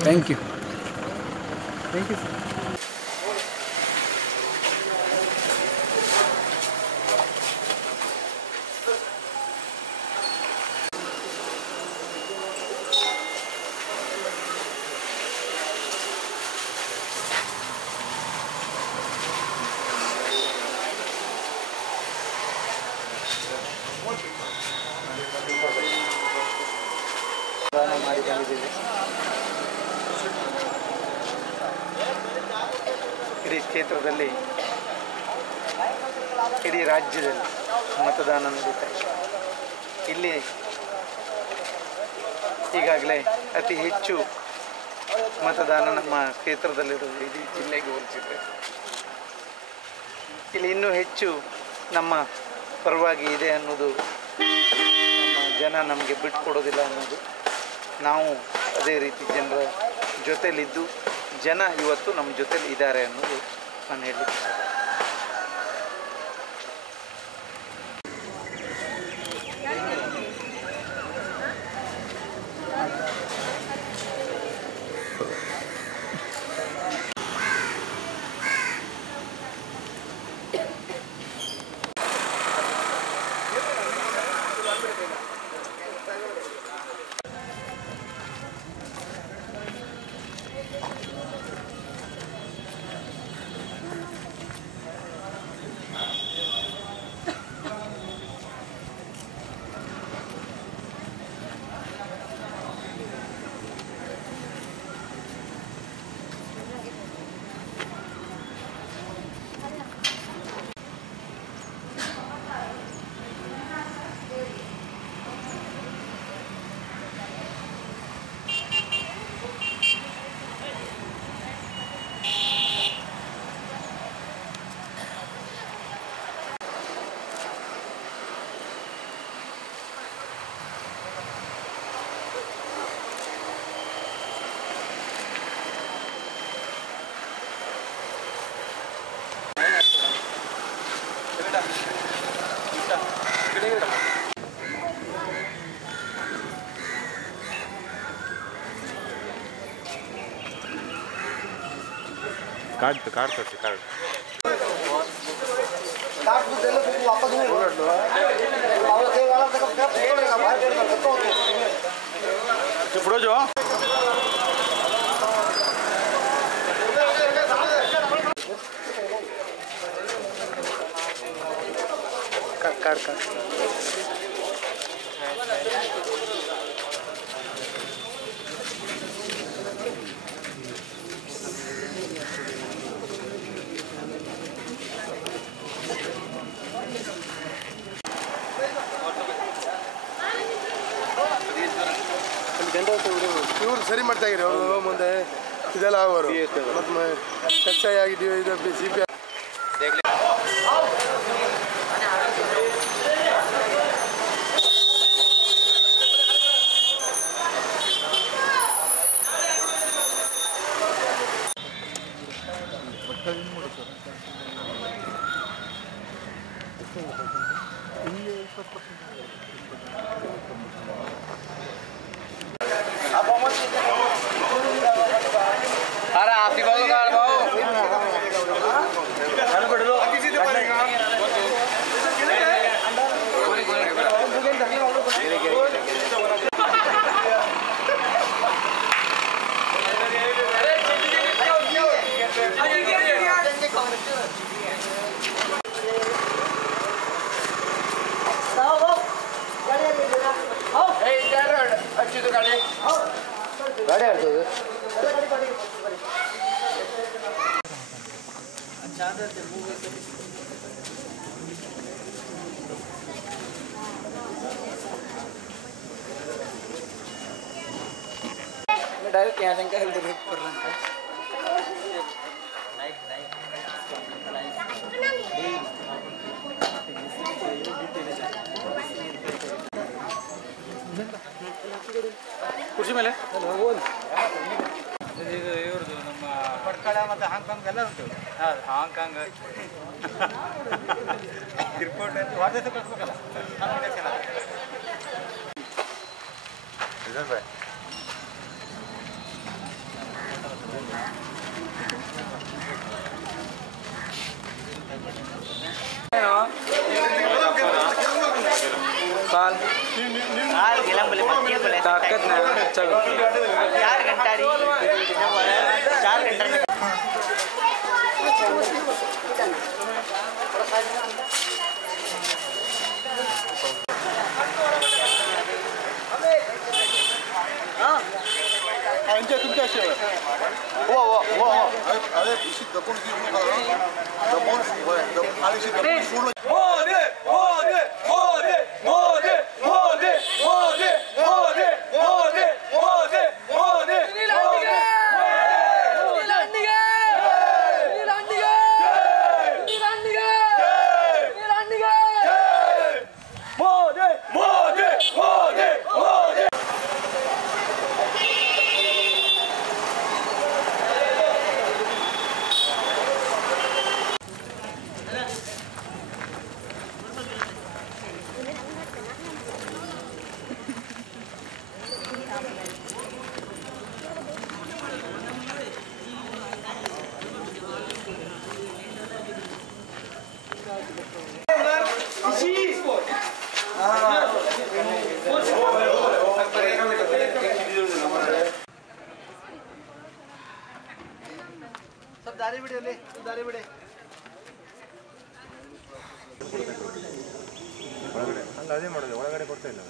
Thank you. Thank you, sir. ಇಡೀ ಕ್ಷೇತ್ರದಲ್ಲಿ ಇಡೀ ರಾಜ್ಯದಲ್ಲಿ ಮತದಾನ ನಡೀತಾ ಇದೆ. ಇಲ್ಲಿ ಈಗಾಗಲೇ ಅತಿ ಹೆಚ್ಚು ಮತದಾನ ನಮ್ಮ ಕ್ಷೇತ್ರದಲ್ಲಿರೋದು ಇಡೀ ಜಿಲ್ಲೆಗೆ ಹೋಲಿಸಿದ್ರೆ ಇಲ್ಲಿ ಇನ್ನೂ ಹೆಚ್ಚು ನಮ್ಮ ಪರವಾಗಿ ಇದೆ ಅನ್ನೋದು ನಮ್ಮ ಜನ ನಮಗೆ ಬಿಟ್ಕೊಡೋದಿಲ್ಲ ಅನ್ನೋದು, ನಾವು ಅದೇ ರೀತಿ ಜನರ ಜೊತೆಲಿದ್ದು ಜನ ಇವತ್ತು ನಮ್ಮ ಜೊತೆಲಿ ಇದ್ದಾರೆ ಅನ್ನೋದು ನಾನು ಹೇಳಲಿಕ್ಕೆ ಇಷ್ಟ. कार्ड करते कार्ड ఇప్పుడు जो कार्ड ಇವರು ಸರಿ ಮಾಡ್ತಾ ಇದ್ದಾರೆ ಅವರು ಮುಂದೆ ಇದೆಲ್ಲ ಅವರು ಮತ್ತೆ ಕಚ್ಚಾಯಿ ಆಗಿದ್ದೀವಿ ಇದು CP अरे आप ही बोलो कार भाऊ डायरेक्ट यहाँ से हेल्थ रेट कर रहे हैं ಕುರ್ಚಿ ಮೇಲೆ ಇವ್ರದ್ದು ನಮ್ಮ ಪಟ್ಕಳ ಮತ್ತು ಹಾಂಗ್ಕಾಂಗ್ ಎಲ್ಲ ಉಂಟು ಹೌದು ಹಾಂಗ್ಕಾಂಗ್ ರಿಪೋರ್ಟ್ ಹೊರದೇಶ ಕಳಿಸ್ಬೇಕಲ್ಲ काल काल गेला बोले मक्की बोले ताकत नहीं अच्छा 4 घंटा 4 घंटा में انت كنت شو هو هذا يصير دبون في دبون هذا يصير دبون شو सब दारी बिड़े ले दारी बिड़े ಒಳಗಡೆ ಅಲ್ಲ ಅದೇ ಮಾಡೋದು ಒಳಗಡೆ ಕೊಡ್ತಾ ಇಲ್ಲ